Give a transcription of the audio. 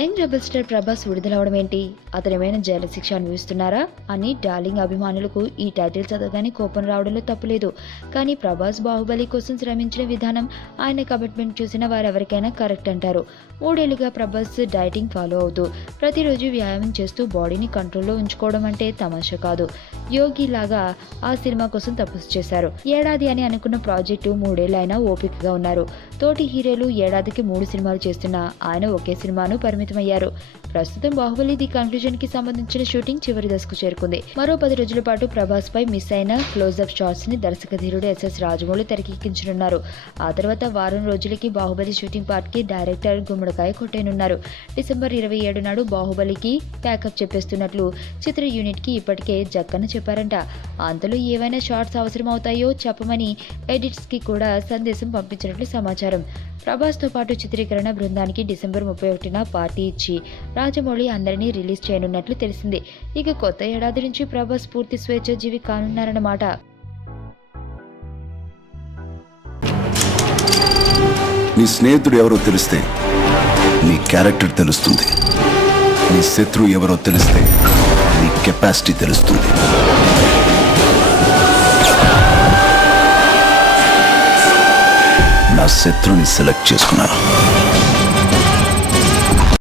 Young rebel star Prabhas విడుదలవడం ఏంటి, అతనేమైనా jail శిక్ష అనుభవిస్తున్నారా అని డార్లింగ్ అభిమానులకు ఈ టైటిల్ చదవగానే కోపం రావడంలో తప్పులేదు. కానీ ప్రభాస్ బాహుబలి కోసం శ్రమించిన విధానం, ఆయన కమిట్మెంట్ చూసిన వారెవరికైనా కరెక్ట్ అంటారు. 3 ఏళ్లుగా ప్రభాస్ డైటింగ్ ఫాలో అవుతూ ప్రతిరోజు వ్యాయామం చేస్తూ బాడీని కంట్రోల్లో ఉంచుకోవడం అంటే తమాషా కాదు. యోగి లాగా ఆ సినిమా కోసం తపస్సు చేశారు. ఏడాది అని అనుకున్న ప్రాజెక్టు 3 ఏళ్లైనా ఓపికగా ఉన్నారు. తోటి హీరోలు ఏడాదికి 3 సినిమాలు చేస్తున్నా ఆయన ఒకే సినిమాను పరిమితమయ్యారు. ప్రస్తుతం బాహుబలి ది కన్క్లూజన్ కి సంబంధించిన షూటింగ్ చివరి దశకు చేరుకుంది. మరో 10 రోజుల పాటు ప్రభాస్ పై మిస్ అయిన క్లోజ్అప్ షాట్స్ ని దర్శకధీరుడు ఎస్ఎస్ రాజమౌళి తెరకెక్కించనున్నారు. ఆ తర్వాత వారం రోజులకి బాహుబలి షూటింగ్ పార్ట్ కి డైరెక్టర్ గుమ్మడికాయ కొట్టేనున్నారు. డిసెంబర్ 27 నాడు బాహుబలికి ప్యాకప్ చెప్పేస్తున్నట్లు చిత్ర యూనిట్ కి ఇప్పటికే జక్కన చెప్పారంట. అంతలో ఏవైనా షాట్స్ అవసరం అవుతాయో చెప్పమని ఎడిట్స్ కి కూడా సందేశం పంపించినట్లు సమాచారం. ప్రభాస్ తో పాటు చిత్రీకరణ బృందానికి డిసెంబర్ 31న పార్టీ ఇచ్చి రాజమౌళి అందరినీ రిలీజ్ చేయనున్నట్లు తెలిసింది. ఇక కొత్త ఏడాది నుంచి ప్రభాస్ పూర్తి స్వేచ్ఛాజీవి కానున్నారన్నమాట. నీ స్నేహితుడు ఎవరో తెలిస్తే నీ క్యారెక్టర్ తెలుస్తుంది. నీ శత్రువు ఎవరో తెలిస్తే నీ కెపాసిటీ తెలుస్తుంది. నా శత్రుని సెలెక్ట్ చేసుకున్నాను.